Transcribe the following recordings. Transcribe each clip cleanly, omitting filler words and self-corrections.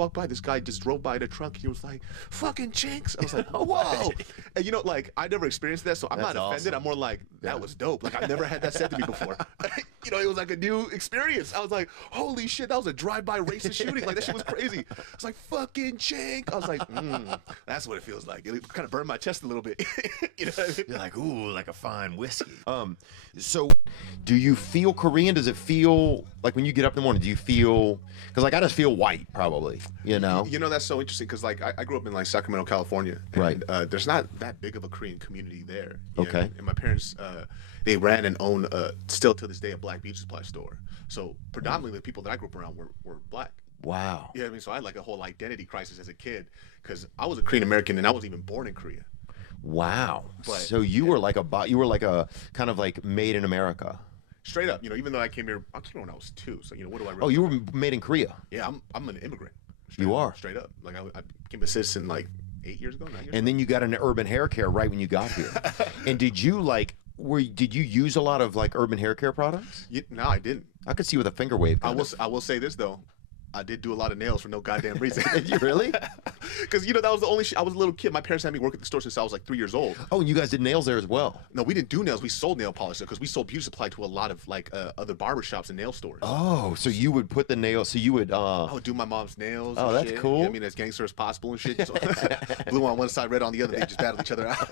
walked by, this guy just drove by in a truck. He was like, "Fucking chinks." I was like, "Whoa!" And you know, like I never experienced that, so I'm not offended. Awesome. I'm more like, that was dope. Like I've never had that said to me before. You know, it was like a new experience. I was like, "Holy shit, that was a drive-by racist shooting." Like that shit was crazy. It's like fucking chink. I was like, that's what it feels like. It kind of burned my chest a little bit. You know what I mean? You're like, ooh, like a fine whiskey. So do you feel Korean? Does it feel like when you get up in the morning, do you feel, because like I just feel white probably, you know? You know, that's so interesting because like I grew up in like Sacramento, California. And, right. There's not that big of a Korean community there. Okay. And my parents, they ran and own, still to this day, a black beauty supply store. So predominantly the people that I grew up around were black. Wow. Yeah, I mean, so I had like a whole identity crisis as a kid because I was a Korean American and I wasn't even born in Korea. Wow. But, so you were like a kind of like made in America. Straight up, you know, even though I came here when I was 2, so you know, what do I really? Oh, you were made in Korea. Yeah, I'm an immigrant. You are straight up. Like I became a citizen like 8 years ago, 9 years ago. And then you got an urban hair care right when you got here. And did you like? Did you use a lot of like urban hair care products? No, I didn't. I could see with a finger wave. I will say this though. I did do a lot of nails for no goddamn reason. You really? Because you know that was the only. I was a little kid. My parents had me work at the store since I was like 3 years old. Oh, and you guys did nails there as well? No, we didn't do nails. We sold nail polish because we sold beauty supply to a lot of like other barber shops and nail stores. Oh, so you would put the nails. So you would. I would do my mom's nails. Oh, and that's shit. cool. You know, I mean, as gangster as possible and shit. So, blue on one side, red on the other. They just battled each other out.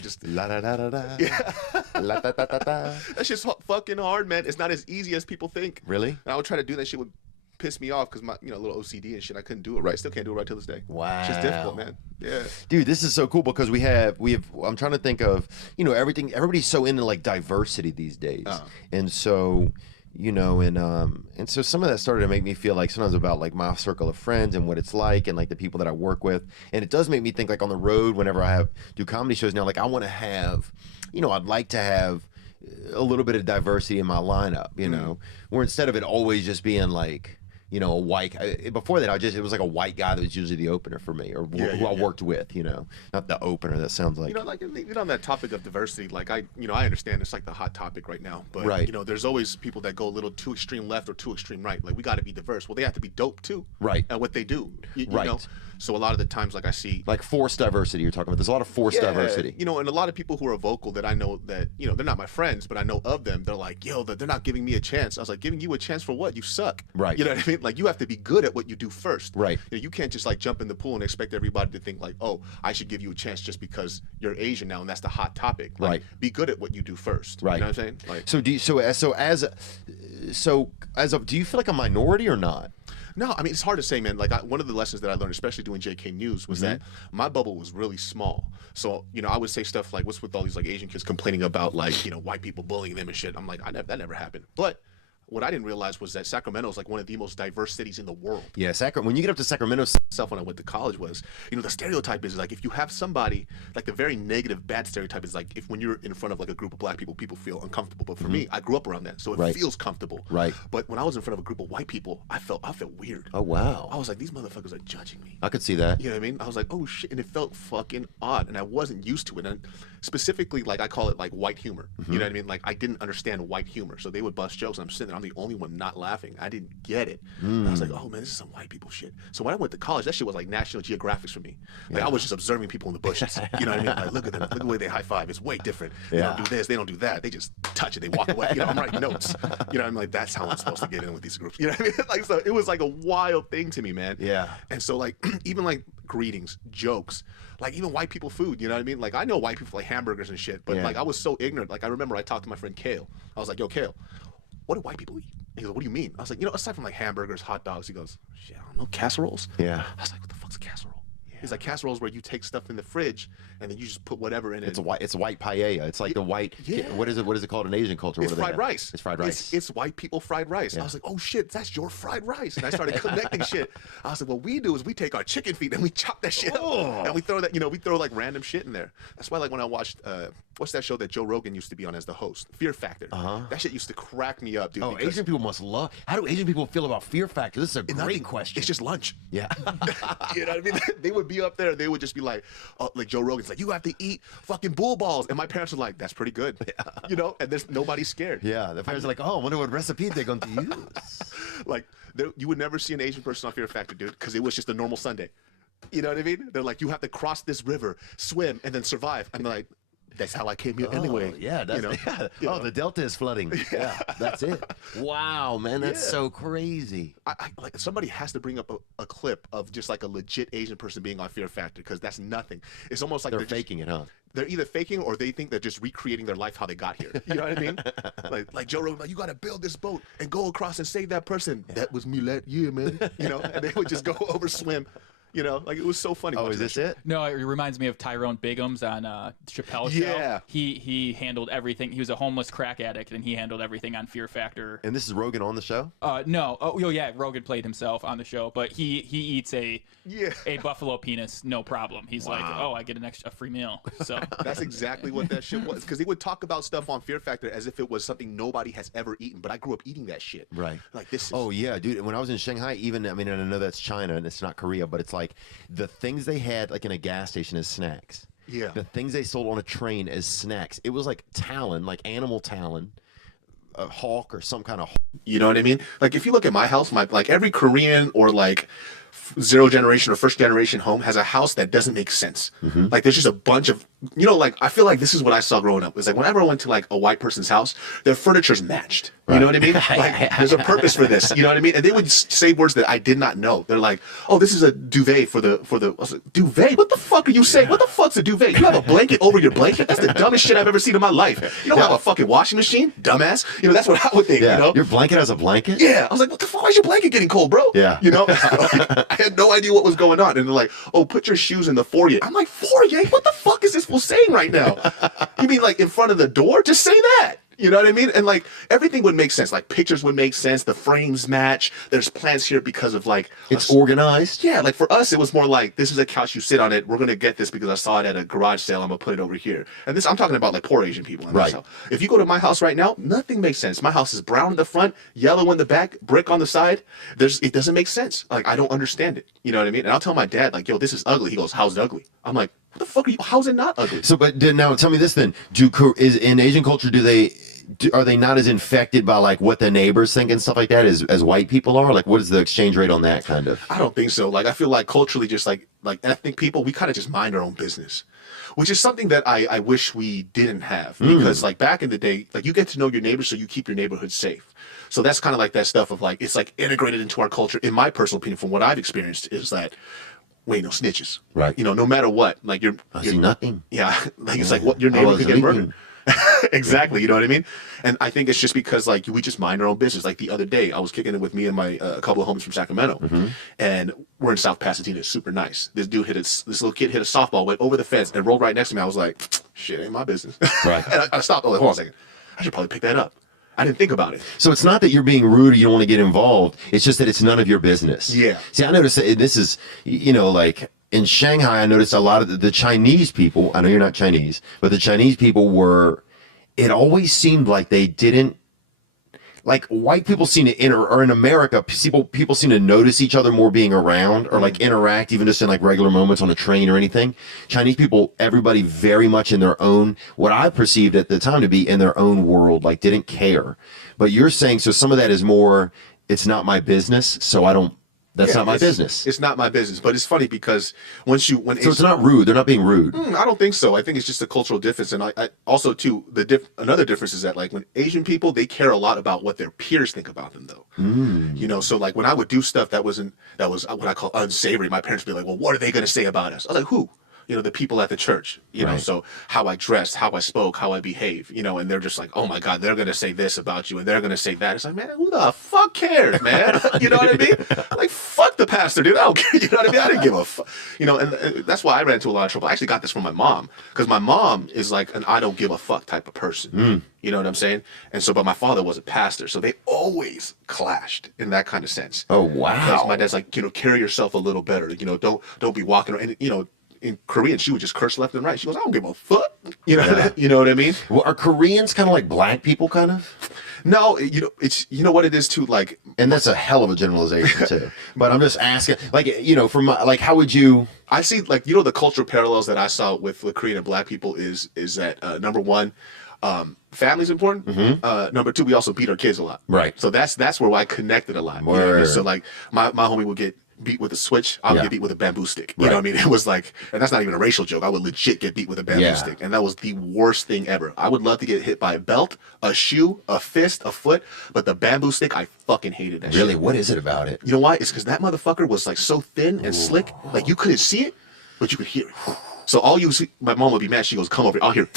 Just la da da da da. Yeah. La da da da da. That shit's fucking hard, man. It's not as easy as people think. Really? And I would try to do that shit with. Pissed me off because my little OCD and shit. I couldn't do it right. Still can't do it right till this day. Wow, it's just difficult, man. Yeah, dude, this is so cool because we have. I'm trying to think of everything. Everybody's so into like diversity these days, and so and so some of that started to make me feel like sometimes about like my circle of friends and what it's like and like the people that I work with, and it does make me think like on the road whenever I do comedy shows now. Like I want to have, I'd like to have a little bit of diversity in my lineup, where instead of it always just being like. A white. Before that, it was like a white guy that was usually the opener for me, or who I worked with. Not the opener. That sounds like. Like even on that topic of diversity, like I understand it's like the hot topic right now, but right. There's always people that go a little too extreme left or too extreme right. Like we got to be diverse. Well, they have to be dope too, right? At what they do, right? So a lot of the times, like I see, like forced diversity. You're talking about. There's a lot of forced diversity. And a lot of people who are vocal that I know that they're not my friends, but I know of them. They're like, yo, they're not giving me a chance. I was like, giving you a chance for what? You suck, right? You know what I mean? Like you have to be good at what you do first, right? You can't just like jump in the pool and expect everybody to think like, oh, I should give you a chance just because you're Asian now and that's the hot topic. Like, right. Be good at what you do first. Right. You know what I'm saying? Like, do you feel like a minority or not? No, I mean, it's hard to say, man. Like, one of the lessons that I learned, especially doing JK News, was that my bubble was really small. So, I would say stuff like, what's with all these, like, Asian kids complaining about, like, white people bullying them and shit. I'm like, that never happened. But what I didn't realize was that Sacramento is like one of the most diverse cities in the world. Yeah, when you get up to Sacramento, when I went to college was, the stereotype is like if you have somebody, like the very negative, bad stereotype is like if when you're in front of like a group of black people feel uncomfortable. But for me, I grew up around that, so it feels comfortable. Right. But when I was in front of a group of white people, I felt weird. Oh wow. I was like, these motherfuckers are judging me. I could see that. You know what I mean? I was like, oh shit, and it felt fucking odd, and I wasn't used to it. And specifically, like I call it like white humor. You know what I mean? Like I didn't understand white humor, so they would bust jokes, and I'm sitting there, I'm the only one not laughing. I didn't get it. And I was like, oh man, this is some white people shit. So when I went to college, that shit was like National Geographic for me. Like I was just observing people in the bushes. You know what I mean? Like look at them, look at the way they high five. It's way different. They don't do this, they don't do that. They just touch it, they walk away. I'm writing notes. I'm like, that's how I'm supposed to get in with these groups. You know what I mean? Like so it was like a wild thing to me, man. Yeah. And so like even like greetings, jokes, like even white people food, you know what I mean? Like I know white people like hamburgers and shit, but like I was so ignorant. Like I remember I talked to my friend Kale. I was like, yo, Kale, what do white people eat? He goes, what do you mean? I was like, aside from like hamburgers, hot dogs, he goes, shit, I don't know, casseroles? Yeah. I was like, what the fuck's a casserole? He's like, casseroles where you take stuff in the fridge and then you just put whatever in it. It's white paella. It's like the white. Yeah. What is it called in Asian culture? It's fried rice. It's fried rice. It's white people fried rice. Yeah. I was like, oh shit, that's your fried rice. And I started connecting shit. I was like, what we do is we take our chicken feet and we chop that shit up and we throw that. We throw like random shit in there. That's why like when I watched what's that show that Joe Rogan used to be on as the host, Fear Factor. That shit used to crack me up, dude. Oh, Asian people must love. How do Asian people feel about Fear Factor? This is a great question. It's just lunch. Yeah. You know what I mean? They would be up there and they would just be like, oh, like Joe Rogan's like, you have to eat fucking bull balls. And my parents are like, that's pretty good. Yeah. You know, and there's nobody's scared. Yeah, the parents are like, oh, I wonder what recipe they're going to use. Like, you would never see an Asian person on Fear Factor, dude, because it was just a normal Sunday. You know what I mean? They're like, you have to cross this river, swim, and then survive. I'm like, that's how I came here anyway. Yeah, that's, yeah. The Delta is flooding. Yeah, that's it. Wow, man, that's so crazy. Like somebody has to bring up a clip of just like a legit Asian person being on Fear Factor, because that's nothing. It's almost like they're faking it, huh? They're either faking or they think they're just recreating their life how they got here. You know what I mean? like Joe Rogan, like, you got to build this boat and go across and save that person. Yeah. That was me that year, man. You know, and they would just go over swim. You know, like it was so funny. Oh, is this it? No, it reminds me of Tyrone Biggums on Chappelle's show. Yeah. He handled everything. He was a homeless crack addict, and he handled everything on Fear Factor. And this is Rogan on the show? No. Oh, yeah, Rogan played himself on the show, but he eats a buffalo penis, no problem. He's like, oh, I get a free meal. So that's exactly what that shit was. Because they would talk about stuff on Fear Factor as if it was something nobody has ever eaten. But I grew up eating that shit. Right. Like this is... Oh, yeah, dude. When I was in Shanghai, even, I mean, and I know that's China and it's not Korea, but it's like the things they had like in a gas station as snacks. Yeah. The things they sold on a train as snacks. It was like talon, like animal talon, a hawk or some kind of... You know what I mean? Like if you look at my house, like every Korean or like zero generation or first generation home has a house that doesn't make sense. Mm-hmm. Like there's just a bunch of, you know, like I feel like this is what I saw growing up. It's like whenever I went to like a white person's house, their furniture's matched. You know what I mean? Like there's a purpose for this. You know what I mean? And they would say words that I did not know. They're like, "Oh, this is a duvet for the." I was like, duvet? What the fuck are you saying? What the fuck's a duvet? You have a blanket over your blanket? That's the dumbest shit I've ever seen in my life. You don't have a fucking washing machine, dumbass. You know that's what I would think. Yeah. You know, your blanket has a blanket. Yeah, I was like, "What the fuck? Why is your blanket getting cold, bro?" Yeah, you know, I had no idea what was going on. And they're like, "Oh, put your shoes in the foyer." I'm like, "Foyer? What the fuck is this fool saying right now? You mean like in front of the door? Just say that." You know what I mean? And like everything would make sense. Like pictures would make sense. The frames match. There's plants here because of like it's organized. Yeah, like for us, it was more like this is a couch. You sit on it. We're gonna get this because I saw it at a garage sale. I'm gonna put it over here. And this, I'm talking about like poor Asian people. Right. If you go to my house right now, nothing makes sense. My house is brown in the front, yellow in the back, brick on the side. It doesn't make sense. Like I don't understand it. You know what I mean? And I'll tell my dad like, "Yo, this is ugly." He goes, "How's it ugly?" I'm like, "What the fuck are you? How's it not ugly?" So, but now tell me this then: is in Asian culture are they not as infected by like what the neighbors think and stuff like that as white people are? Like, what is the exchange rate on that kind of? I don't think so. Like, I feel like culturally, just like ethnic people, we kind of just mind our own business, which is something that I wish we didn't have, because like back in the day, like you get to know your neighbors so you keep your neighborhood safe. So that's kind of like that stuff of like, it's like integrated into our culture. In my personal opinion, from what I've experienced, is that we ain't no snitches. Right. You know, no matter what, like you're see nothing. Yeah. Like it's like what your neighbor could get murdered. Exactly, you know what I mean? And I think it's just because like we just mind our own business. Like the other day, I was kicking it with me and my a couple of homies from Sacramento, and we're in South Pasadena. It's super nice. This little kid hit a softball, went over the fence, and rolled right next to me. I was like, "Shit, ain't my business." Right. And I stopped. I was like, "Hold on a second. I should probably pick that up." I didn't think about it. So it's not that you're being rude or you don't want to get involved. It's just that it's none of your business. Yeah. See, I noticed that this is, you know, like in Shanghai, I noticed a lot of the Chinese people. I know you're not Chinese, but the Chinese people were. It always seemed like they didn't, like white people seem to or in America, people seem to notice each other more being around or like interact even just in like regular moments on a train or anything. Chinese people, everybody very much in their own, what I perceived at the time to be in their own world, like didn't care. But you're saying, so some of that is more, it's not my business, so I don't, that's not my business. It's not my business, but it's funny because so it's not rude. They're not being rude. I don't think so. I think it's just a cultural difference, and I also too another difference is that like when Asian people, they care a lot about what their peers think about them, though. You know, so like when I would do stuff that was what I call unsavory, my parents would be like, "Well, what are they going to say about us?" I was like, "Who?" You know, the people at the church, you know, so how I dressed, how I spoke, how I behave, you know, and they're just like, "Oh my God, they're going to say this about you and they're going to say that." It's like, man, who the fuck cares, man? You know what I mean? Like, fuck the pastor, dude. I don't care. You know what I mean? I didn't give a fuck. You know, and that's why I ran into a lot of trouble. I actually got this from my mom, because my mom is like an I don't give a fuck type of person. You know what I'm saying? And so, but my father was a pastor, so they always clashed in that kind of sense. Oh, wow. Because my dad's like, you know, carry yourself a little better. You know, don't be walking around, and, you know, in Korean, she would just curse left and right. She goes, "I don't give a fuck." You know, you know what I mean? Well, are Koreans kind of like black people, kind of? No, it's what it is too. Like, and that's a hell of a generalization too. But I'm just asking, like, from like, how would you? I see, like, the cultural parallels that I saw with Korean and Black people is that number one, family's important. Number two, we also beat our kids a lot. Right. So that's where I connected a lot. You know what I mean? So like my homie would get beat with a switch, I would get beat with a bamboo stick. You know what I mean? It was like, and that's not even a racial joke. I would legit get beat with a bamboo stick. And that was the worst thing ever. I would love to get hit by a belt, a shoe, a fist, a foot, but the bamboo stick, I fucking hated that shit. Really? What is it about it? You know why? It's because that motherfucker was like so thin and slick, like you couldn't see it, but you could hear it. So all you see, my mom would be mad. She goes, come over here. I'll hear,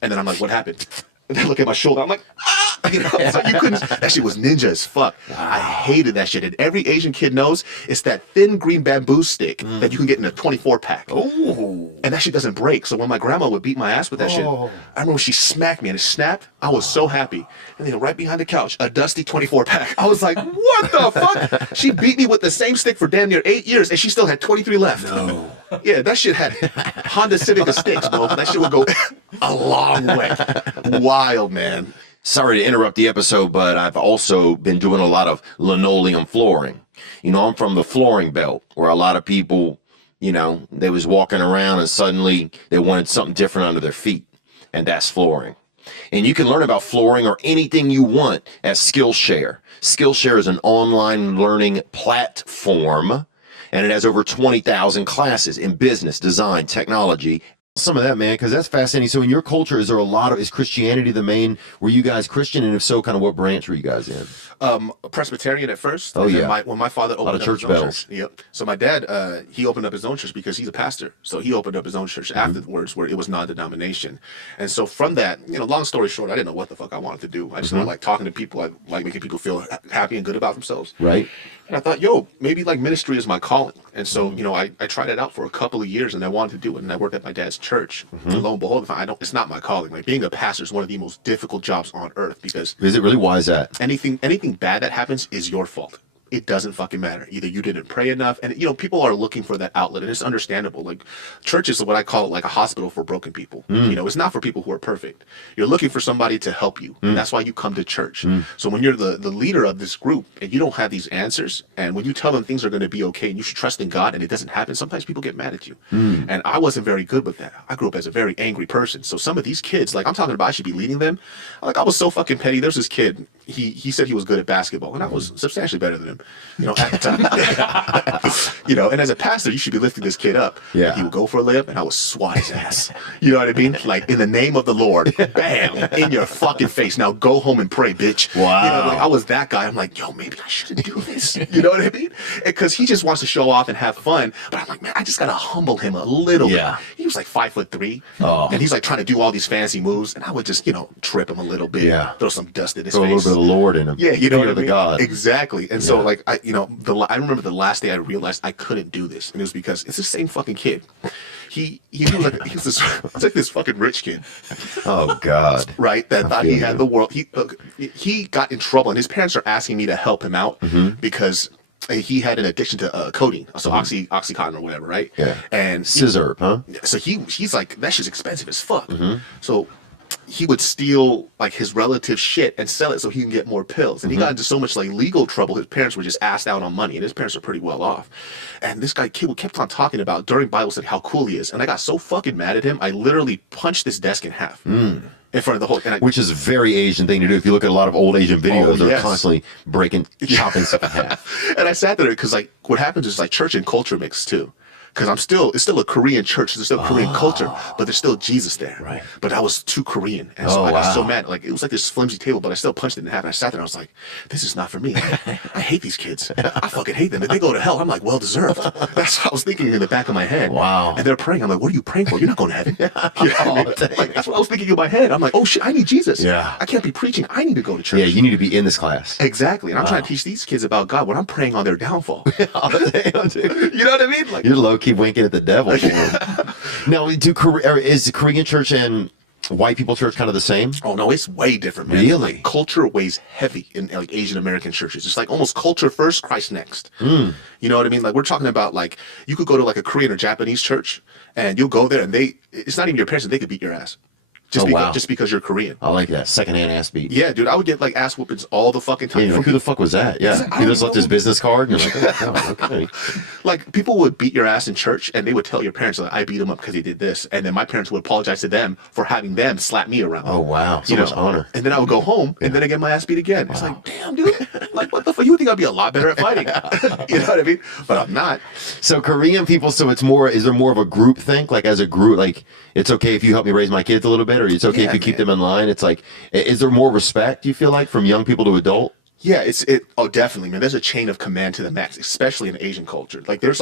and then I'm like, what happened? And then look at my shoulder. I'm like, ah! So you couldn't. That shit was ninja as fuck. Wow. I hated that shit. And every Asian kid knows it's that thin green bamboo stick that you can get in a 24 pack. Oh. And that shit doesn't break. So when my grandma would beat my ass with that shit, I remember when she smacked me and it snapped. I was so happy. And then right behind the couch, a dusty 24 pack. I was like, what the fuck? She beat me with the same stick for damn near 8 years, and she still had 23 left. No. Yeah, that shit had Honda Civic sticks, bro. That shit would go a long way. Wild, man. Sorry to interrupt the episode, but I've also been doing a lot of linoleum flooring. I'm from the flooring belt, where a lot of people, they was walking around and suddenly they wanted something different under their feet, and that's flooring. And you can learn about flooring or anything you want at Skillshare. Skillshare is an online learning platform, and it has over 20,000 classes in business, design, technology. Some of that, man, because that's fascinating. So in your culture, is Christianity the main, were you guys Christian? And if so, kind of what branch were you guys in? Presbyterian at first. Oh, yeah. When my father opened up church his own bells. church. Yep. So my dad, he opened up his own church because he's a pastor. So he opened up his own church afterwards where it was non-denomination. And so from that, long story short, I didn't know what the fuck I wanted to do. I just like talking to people. I like making people feel happy and good about themselves. Right. And I thought, maybe like ministry is my calling. And so, I tried it out for a couple of years and I wanted to do it. And I worked at my dad's church. And lo and behold, it's not my calling. Like being a pastor is one of the most difficult jobs on earth because. Is it really? Why is that? Anything bad that happens is your fault. It doesn't fucking matter. Either you didn't pray enough, and people are looking for that outlet, and it's understandable. Like church is what I call like a hospital for broken people. It's not for people who are perfect. You're looking for somebody to help you, and that's why you come to church. So when you're the leader of this group and you don't have these answers, and when you tell them things are going to be okay, and you should trust in God, and it doesn't happen, sometimes people get mad at you. And I wasn't very good with that. I grew up as a very angry person. So some of these kids, like I'm talking about, I should be leading them. Like I was so fucking petty. There's this kid. He said he was good at basketball, and I was substantially better than him. At the time. And as a pastor, you should be lifting this kid up. Yeah. He would go for a layup, and I would swat his ass. You know what I mean? Like, in the name of the Lord, bam, in your fucking face. Now go home and pray, bitch. Wow. I was that guy. I'm like, maybe I shouldn't do this. You know what I mean? Because he just wants to show off and have fun. But I'm like, man, I just got to humble him a little bit. He was like 5'3". And he's like trying to do all these fancy moves. And I would just, trip him a little bit. Yeah. Throw some dust in his face. Throw a little bit of the Lord in him. Yeah, you know what I mean? The God. Exactly. And so, like, I remember the last day I realized I couldn't do this, and it was because it's the same fucking kid. He was like this fucking rich kid. Oh God! Right, that thought he had the world. He got in trouble, and his parents are asking me to help him out because he had an addiction to codeine, so Oxycontin or whatever, right? Yeah. And scissor, huh? So he's like, that shit's expensive as fuck. So he would steal like his relative's shit and sell it so he can get more pills. And he got into so much like legal trouble. His parents were just asked out on money, and his parents are pretty well off. And this kid kept on talking about during Bible study how cool he is. And I got so fucking mad at him, I literally punched this desk in half. In front of the whole thing. Which is a very Asian thing to do. If you look at a lot of old Asian videos, they're constantly chopping stuff in half. And I sat there because like what happens is like church and culture mix too. Because it's still a Korean church. There's still Korean culture, but there's still Jesus there. Right. But I was too Korean. And so I got so mad. Like, it was like this flimsy table, but I still punched it in half. And I sat there and I was like, this is not for me. I hate these kids. I fucking hate them. If they go to hell, I'm like, well deserved. That's what I was thinking in the back of my head. Wow. And they're praying. I'm like, what are you praying for? You're not going to heaven. You know what I mean? Like, that's what I was thinking in my head. I'm like, oh shit, I need Jesus. Yeah. I can't be preaching. I need to go to church. Yeah, you need to be in this class. Exactly. And I'm trying to teach these kids about God when I'm praying on their downfall. You know what I mean? Like, you're low-key winking at the devil. Now, is the Korean church and white people church kind of the same? Oh no, it's way different, man. Really? Like, culture weighs heavy in like Asian American churches. It's like almost culture first, Christ next. You know what I mean? Like, we're talking about like you could go to like a Korean or Japanese church and you'll go there and it's not even your parents, and they could beat your ass. just because you're Korean. I like that secondhand ass beat. Yeah, dude, I would get like ass whoopings all the fucking time. Yeah, like, who the fuck was that? Yeah, he just left his business card. And you're like, oh, okay. Like people would beat your ass in church, and they would tell your parents like, I beat him up because he did this, and then my parents would apologize to them for having them slap me around. Oh wow, so much honor. And then I would go home, and then I get my ass beat again. Wow. It's like, damn, dude, like what the fuck? You would think I'd be a lot better at fighting? You know what I mean? But I'm not. So Korean people, so it's more. Is there more of a group think? Like as a group, like it's okay if you help me raise my kids a little bit, or it's okay if you keep them in line. It's like, is there more respect, you feel like, from young people to adult? Yeah, oh, definitely, man. There's a chain of command to the max, especially in Asian culture. Like, there's